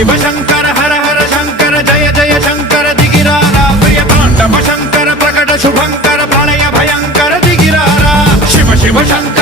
शिव शंकर हर हर शंकर जय जय शंकर दिगिरारा प्रिय तांडव शंकर प्रकट शुभंकर प्रलय भयंकर दिगिरारा शिव शिव शंकर